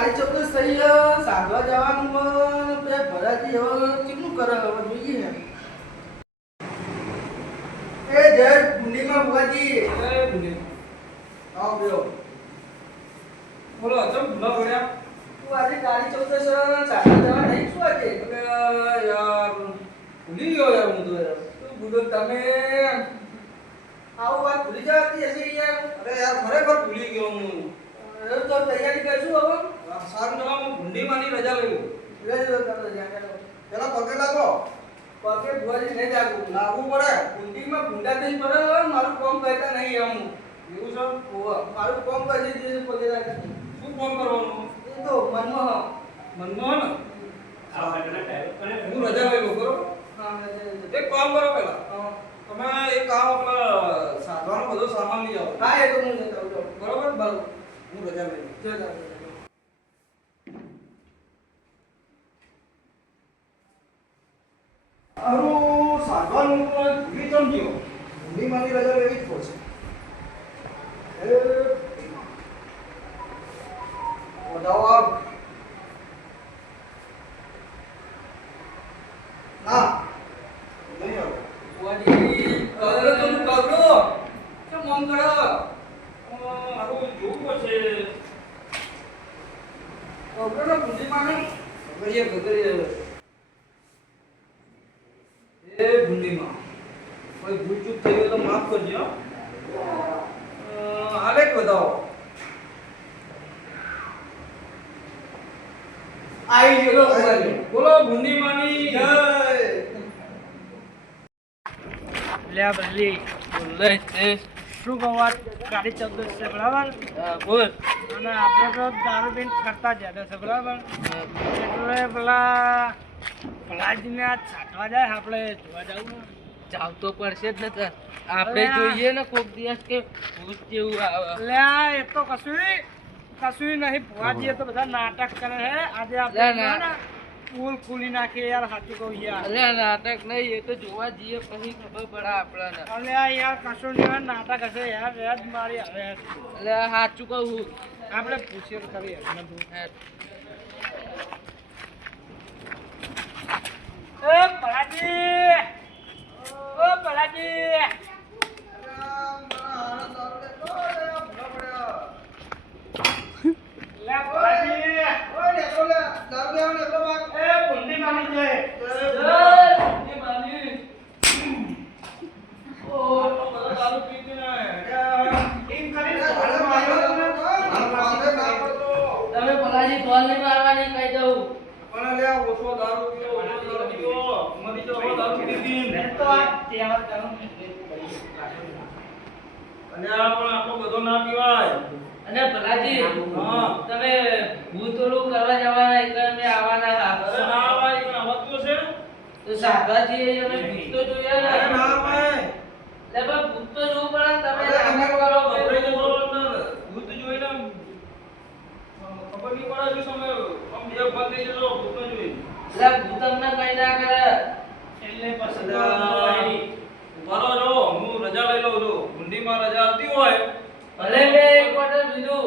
કાળી ચૌદસ થઈ સાંધવા જવાનું તે ભરાજી હવે કેટલું કરે હવે જોઈએ એ જય ભૂંડીમાં બુવાજી એ ભૂંડી આવ બેઓ બોલો ચમ ભૂલા પડ્યા તું આજે કાળી ચૌદસ સાંધવા જવા નહીં શું આજે યાર ભૂલી ગયો યાર હું તો યાર તું ભૂલો તમે આવું વાત ભૂલી જવાતી હશે યાર અરે યાર ખરેખર ભૂલી ગયો હું તો તૈયારી કરશું હવે સારું જવા હું ભૂંડીમાંની રજા લઈ લઉં લઈ લો તમે જ્યાં પેલા પગે લાગો પગે ભુવાજી નહીં જાગું લાગવું પડે ભૂંડીમાં ભૂંડા થઈ પડે મારું કામ કરતા નહીં આમ એવું છે મારું કામ કરી દીધું પગે લાગે શું કામ કરવાનું એ તો મનમાં મનમાં ને હું રજા લઈ લઉં બરોબર એક કામ કરો પેલા તમે એક કામ આપણા સાધવાનો બધો સામાન લઈ આવો હા એ તો હું જતા આવું બરોબર બરોબર હું રજા લઈ લઉં જતા આરું સાધવાનું પણ ભૂલી ચમ ગયો ભૂલીમાંની રજા લેવી જ પડશે વધાવો ના નહીં આવો ભુવાજી કવરો તો કવરો કેમ મન કરો મારું જોવું પડશે કવરો ને ભૂંડીમાં ગગરીએ એ ભૂંડીમાં કોઈ ભૂલ ચૂક થઈ હોય તો માફ કરજો આલેખ બતાવો આઈ ગયો ભુવાજી બોલો ભૂંડીમાંની જય લે ભલી બોલે તે શું વાત કાળી ચૌદસ છે બરાબર બોલ અને આપણે તો દારૂ પીને ફરતા જ હતા છે બરાબર એટલે પેલા ભલાજીને આ છાંટવા જાય આપણે જોવા જવું જાવ તો પડશે જ ને આપણે જોઈએ ને કોક દિવસ કે ભૂત જેવું આવે એટલે એ તો કશું નહીં ભુવાજીએ તો બધા નાટક કરે છે આજે લે આપણે ના. ને પુલ ખોલી નાખીએ યાર સાચું કહું યાર અરે નાટક નહીં એ તો જોવા જઈએ પછી ખબર પડે આપણને અલે આ યાર કશું નહીં હોય, નાટક હશે યાર રેજ મારી હવે એટલે સાચું કહું આપણે પૂછીએ તો ખરી યાર એ ભલાજી ઓ ભલાજી લે ભલાજી એ ભૂંડી માની જાય દારૂ પીતી ને એમ કરીને ઘરમાં આવ્યો ને તમે પલાજી બોલ નહીં મારવાની કહી દઉં પણ લે ઓછો દારૂ પીઓ મરી તો હવે દારૂ પીતી મેં તો આ તહેવાર કરું અને આ પણ આટલો બધો ના પીવાય અને પલાજી હા તમે ભૂતોલું કરવા જવાના એટલે અમે આવવાના અરે હતા. ના ભાઈ પણ આવતું છે તો શાકભાજી અમે ભૂત તો જોયા અરે ને ના ભાઈ એટલે પણ ભૂત તો જોવું પડે ને તમે અરે નાટક તમે કરો ગભરાઈ જશો અંદર. ભૂત જોઈને ખબર નહીં પડે છે તમે આમ બે બંધ થઈ જશો ભૂત જોઈ એટલે ભૂત અમને કઈ ના કરે એટલે પછી તો ઉભારો જો હું રજા લઈ લઉં છું ભૂંડીમાં રજા આવતી હોય ભલે મેં એક બોટલ પીધું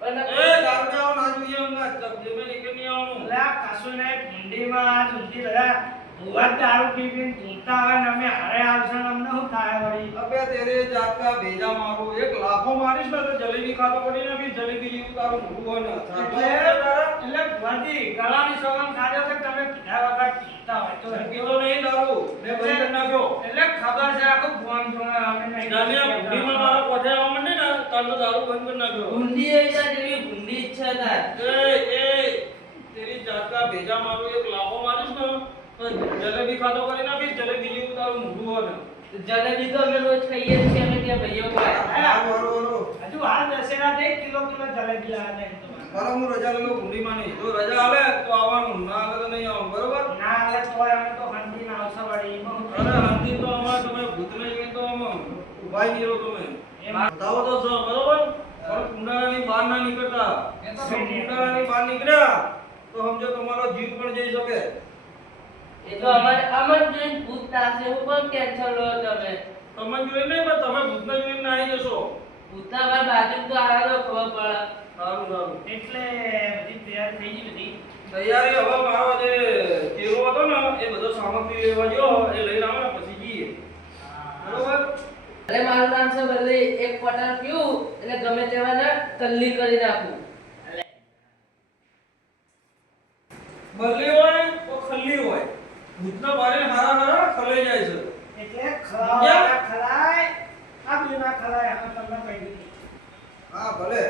પણ એ દારૂ આવો ના જોઈએ અમને જેમે નીકળી નહીં આવવાનું એટલે આ કશું નહીં ભૂંડીમાં આ ઊંધી બધા ભુવા દારૂ પી પીને ઝૂલતા હોય ને અમે હારે આવશે ને અમને શું થાય વળી અબે તેરે જાત કા ભેજા મારું એક લાખો મારીશ ને તો જલેબી ખાતો પડી ને બી જલેબી જેવું તારું મોઢું હોય ને એટલે ભુવાજી ગળાની સોગંદ ખાજો કે તમે પીધા વગર પીતા હોય તો પીતો નહીં દારૂ મેં બંધ કરી નાખ્યો એટલે ખબર છે આખું ફોન જોવે અમે નહીં જાને ભૂંડીમાં મારા કોઠે આવવા માંડે ને તાર તો દારૂ બંધ કરી નાખ્યો ભૂંડી ઈચ્છા જેવી ભૂંડી ઈચ્છા થાય એ તેરી જાત કા ભેજા મારું એક લાખો મારીશ ને તો જલેબી ખાતો કરી નાખીશ જલેબી જેવું તારું મોઢું હોય ને જલેબી તો અમે રોજ ખાઈએ જ છીએ અમે ત્યાં ભાઈઓ પાસે હજુ હાલ દશેરા થઈ કિલો જલેબી લાવ્યા છે તો બરાબર હું રજા લઈ લઉં ભૂંડીમાં નહીં જો રજા આવે તો આવવાનું ના આવે તો નહીં આવવાનું બરોબર ના આવે તો અમે તો હંડી ના આવશે વળી અરે હંધી તો અમારે તમે ભૂતને જોઈને તો અમે ઉભાઈ નહીં રહો તમે બતાવો તો છો બરોબર પણ કુંડાળાની બહાર ના નીકળતા કુંડાળાની બહાર નીકળ્યા તો સમજો તમારો જીવ પણ જઈ શકે એ તો અમારે અમન જોઈને ભૂત નાશે હું પણ કેન્સલ લો તમે તમને જોઈને નહીં પણ તમે ભૂતને જોઈને નાહી જશો ભૂતના બાર બાજુ તો આ તો ખબર પડે. સારું સારું. એટલે બધી તૈયાર થઈ ગઈ બધી. તૈયારી હવે મારો જે કેરો હતો ને એ બધો સામગ્રી લેવા ગયો એ લઈને આવે ને પછી જઈએ. બરોબર? અરે મારું નામ છે બદલે એક ક્વાર્ટર પીવું એટલે ગમે તેવા ને તલ્લી કરી નાખું. બદલી હોય તો ખલ્લી હોય. ભૂતના બારે હારા હારા ખલાઈ જાય છે. એટલે ખરાય ખરાય આ બીના ખરાય આ તમને કહી દીધી. હા ભલે.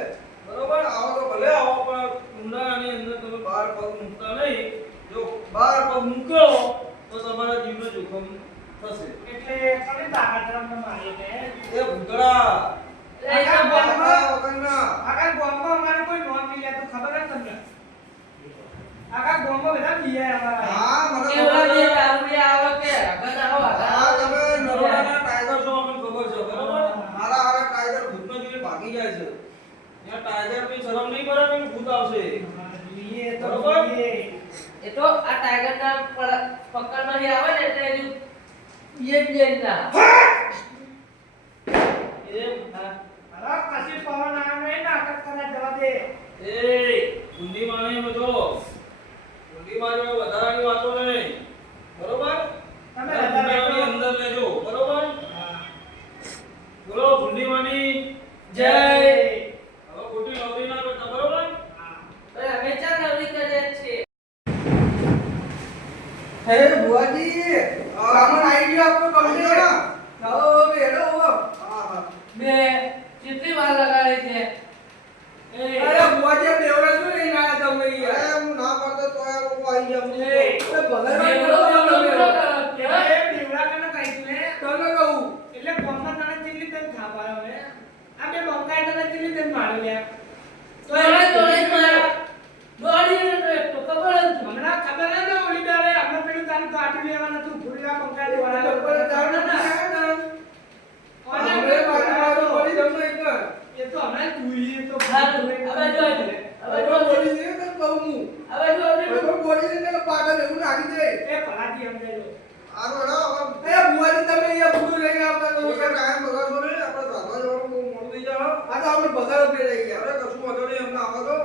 બરોબર આવો તો ભલે આવો પણ કુંડાની અંદર તમે બાર પગ મૂકતા નહીં. જો બાર પગ મૂક્યો તો તમારા જીવનો જોખમ થશે. એટલે કઈ તાકાત તમને મારી છે એ ભૂતડા એટલે એ તો બોલમાં વગરના આગળ બોમ્બમાં અમારે કોઈ નોંધ નહીં લેતું ખબર જ તમને આગળ બોમ્બમાં બધા પીયા અમારા હા મને કેવડા ખબર જે છે. દારૂડિયા આવો કે આગળ આવો હા તમે નરોડાના ટાઈગર છો અમને ખબર છે બરોબર મારા હારા ટાઈગર ભૂતનો જોઈને ભાગી જાય છે ત્યાં ટાઈગર ની શરમ નહીં પડે કે ભૂત આવશે જોઈએ તો બરોબર? જોઈએ. એ તો આ ટાઈગર ના પકડમાં જે આવે ને એટલે હજુ પીએ ના. એમ અરે કશી પવન આવે નહીં નાટક કરે જવા દે એ ગુંડી માને બધો ગુંડી માને વધારાની વાતો નહીં બરોબર તમે ગુંડીની અંદર લેજો બરોબર બોલો ગુંડી માની જય. હવે ખોટી નવરી ના કરતા બરોબર અરે અમે ચા નવરી કરીએ જ છીએ. હે ભુવાજી સામાન આવી ગયો આપણો કમ્પ્લીટ આવો હેલો હા હા બે કેટલી વાર લગાડી છે. અરે ભુવાજી આ બેવડા શું લઈને આયા તમે યાર અરે હું ના પાડતો તો આ લોકો આવી ગયા હું એ ભગવાન બેવડો તમે બેવડો કરો કે? એ દીવડા કને કહી તું ને તને કહું એટલે બોમ્બમાં તને ચીલી તેમ ખાપાયો ને આ બે બંકાય તને ચીલી તેમ માર્યો લે દોડાઈ દોડાઈ મારો. દોડી તો ખબર જ હતી. હમણાં ખબર ન ઓલી દાડે આપણે પેલું તારું તો આટી લેવાનું હતું ભૂરીલા બંકાય વાળા ઉપર જાવ ને ઓને પાડો પડી તમને એક એ તો હમણાં જોઈએ તો સારું. હવે જો હવે હવે જો બોલી દે તો કહું હું હવે જો હવે બોલી દે તો પાગલ એવું નાખી દે એ પલાટી સમજાય આરો હેડો એ ભુવાજી તમે અહીંયા ભૂલું લઈને આવતા તો હવે કાયમ બગાડશો નહીં આપણે રાધવા જવાનું બહુ મોડું થઈ જાય આ તો આપણે બગાડો પે રહી ગયા અરે કશું વાંધો નહીં અમને આવો તો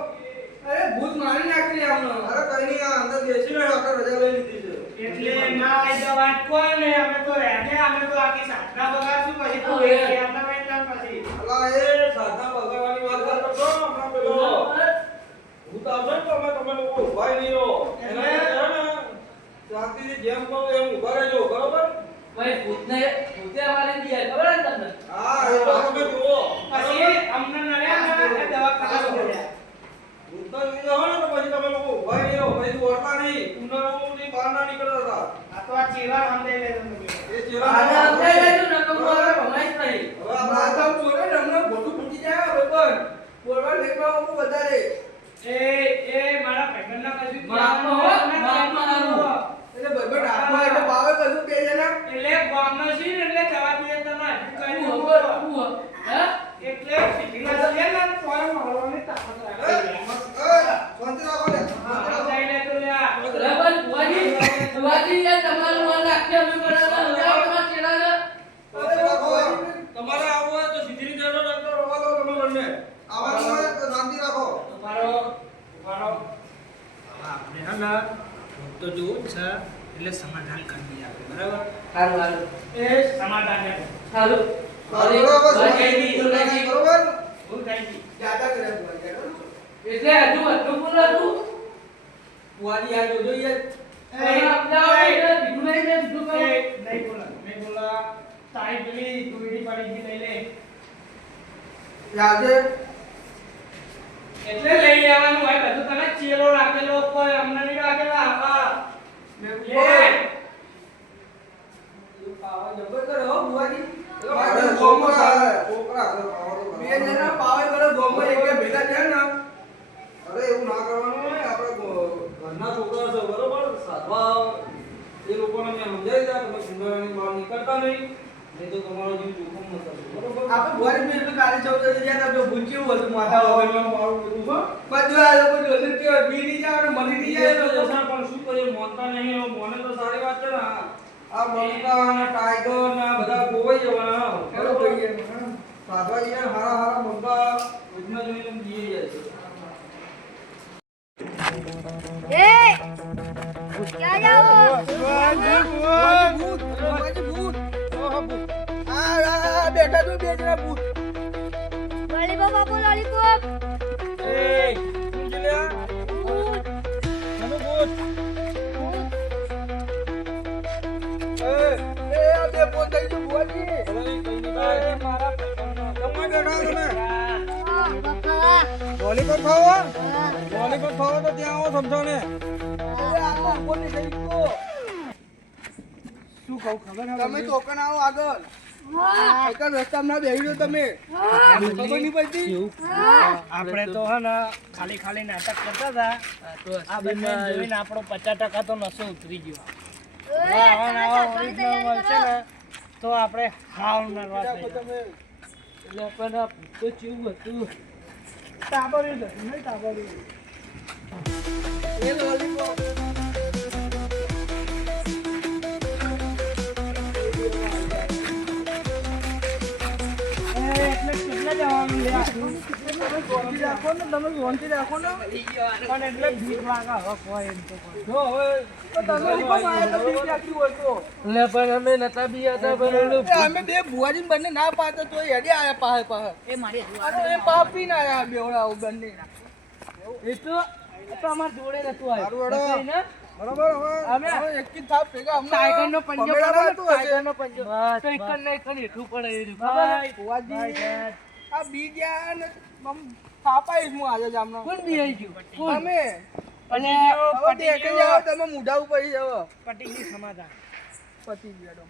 અરે ભૂત મારી નાખી આમને અરે કઈ નહીં આ અંદર બેસીને આપણે રજા લઈ લીધી છે એટલે ના આઈ જવા કોઈ ને અમે તો રહેને અમે તો આખી સાધના બગાડશું પછી તો એ આમના મહિના પછી અલા એ સાધના બગાડવાની વાત કરતો છો હમણાં પેલો ભૂત આવશે ને તો અમે તમે લોકો ઉભા નહીં રહો એના કરતા છે ને શાંતિથી જેમ કહું એમ ઉભા રહેજો બરોબર ભાઈ ભૂતે મારી દીધી ખબર ને તમને? હા એ તો તમે જુઓ પછી અમને નડ્યા ને દવાખાના બોલ્યા ભૂતના લીધે હોય ને તો પછી તમે લોકો ઉભા નહીં રહો પછી દોડતા નહીં કુંડાળામાંથી બહાર ના નીકળતા હતા આ તો આ ચેલા સમજાઈ લે તમને એ ચેલા આને આપણે લેજો નકમ હવે ભમાઈ જ નહીં. હવે આપણે માથા બોલે ને હમણાં ભોટું ફૂટી જાય બરોબર બોલવા નીકળવા વધારે એ મારા ભાઈબંધના કશું માપમાં હો, માપમાં આવો. એટલે ભાઈ રાખવા એટલે ભાવે કશું બે જણા એટલે ગામનો છે ને એટલે જવા દે તમે કઈ ઉભો, દઉં ઉભો. હે? એટલે સિટીમાં લે ને તોય મળવાની તાકાત રાખે શાંતિ રાખો લે હા જઈ લે તો લે બરાબર, ભુવાજી યાર તમારું મન રાખ્યા અમે બરાબર. હવે તમારા ચેલાને શાંતિ રાખો તમારે આવવું હોય તો સીધી રીતે હેડો નહીંતર રવા દો તમે બંને આવવાનું હોય તો શાંતિ રાખો ઉભારો આપણે હે ને તો જોવું જ છે એટલે સમાધાન કરી દઈએ આપણે બરાબર સારું સારું એ સમાધાન ને સારું. બરોબર ભુવાજી, ભુવાજી. બરોબર ભૂલ થઈ ગઈ જ્યાદા કરે ભુવાજી એટલે હજુ આટલું બોલો તું? ભુવાજી આ જોજો યાર હવે અમદાવાદ એટલે બીજું નહીં ને બીજું કહું. નહીં બોલા મેં બોલા તારી પેલી દોડી પડી ગઈ લઈ લે લાગે એટલે લઈ લેવાનું હોય બધું તને ચેલો રાખેલો કોઈ અમને નહીં રાખેલા હા મેં લે. પાવા જબર કરે હો ભુવાજી અરે ગોમમાં છોકરા છે પાવડો બે જણા પાવે કરે ગોમમાં એક ભેગા થયા ને અરે એવું ના કરવાનું હોય આપણે ઘરના છોકરા છે બરોબર સાધવા એ લોકોને મેં સમજાવી દીધા તમે સુંદરાની બહાર નીકળતા નહીં નહીં તો તમારો જીવ જોખમ ન થશે બરોબર આપણે ભુવાજી મેં એટલું કાલે 14 ગયા તા તો ભૂત કેવું હતું માથા વગરનું મારું બધું છે બધું આ લોકો જોશે કે બી ની જાય ને મરી ની જાય એ તો લોકો. જશે પણ શું કરીએ મોનતા નહીં મોને તો સારી વાત છે ને આ બંકા અને ટાઈગર ને આ બધા ગોવાઈ જવાના હેલો બરોબર ભાઈ શાકભાજી યાર હારા બંગા રોજના જોઈને દીએ જાય क्या जाओ બેઠા તું બે જણા ભૂત लॉलीपॉप आपको लॉलीपॉप એ તું જે લે તમે બોલ એ આ બે ફોન થઈ ગયું ભુવાજી એ મારા તમે બેઠા તમે पापा લોલીપોપ ખાવો લોલીપોપ ખાવો તો ત્યાં આવો સમજો ને એ આ ફોન થઈ ગયો શું કહું ખબર હે તમે ટોકન આવો આગળ આગળ રસ્તામાં ના બેહી રહ્યો તમે ખબર નહીં પડતી આપણે તો હે ને ખાલી નાટક કરતા હતા આ બંને જોઈને આપણો 50% તો નશો ઉતરી ગયો હવે આવા ઓરિજિનલ મળશે ને તો આપણે હાવ નર્વસ થઈ જઈએ. એટલે પણ આ તો કેવું હતું ટાબર્યું નથી, નહીં ટાબર્યું. એ લોલીપોપ એટલે કેટલા જવાનું લે શાંતિ રાખો ને તમે શાંતિ રાખો ને પણ એટલે ભીખ લાગે હવે કોઈ એમ તો કોઈ. જો હવે તો તમે કેમ આયા તો બીક લાગતી હોય તો એટલે પણ અમે નતા બી હતા પણ ઓલું એ અમે બે ભુવાજી બંને ના પાડતા તો હેડે આયા પાહે એ મારી એ પાપી ના આયા બેવડા બંને એ તો અમાર જોડે નતું સારું હેડો. આવ્યું ને બરાબર હવે હવે એક જ થાપ ભેગા અમને ટાઈગરનો પંજો પમેડા પડે ને, મારતું હશે. ટાઈગરનો પંજો. તો એક જ નહીં પણ એટલું પડે એ રહ્યું. ભાઈ, ભુવાજી ભાઈ, આ બી ગયા ને આમ થાપાઈશ હું આજે જામનો કોણ બી આવી ગયું કોણ? તમે પટી ગયો, હવે પટી દેખી ગયો. જાઓ તમે મુઢા ઉપર હવે પટી ગયું સમાધાન. પતી ગયા તો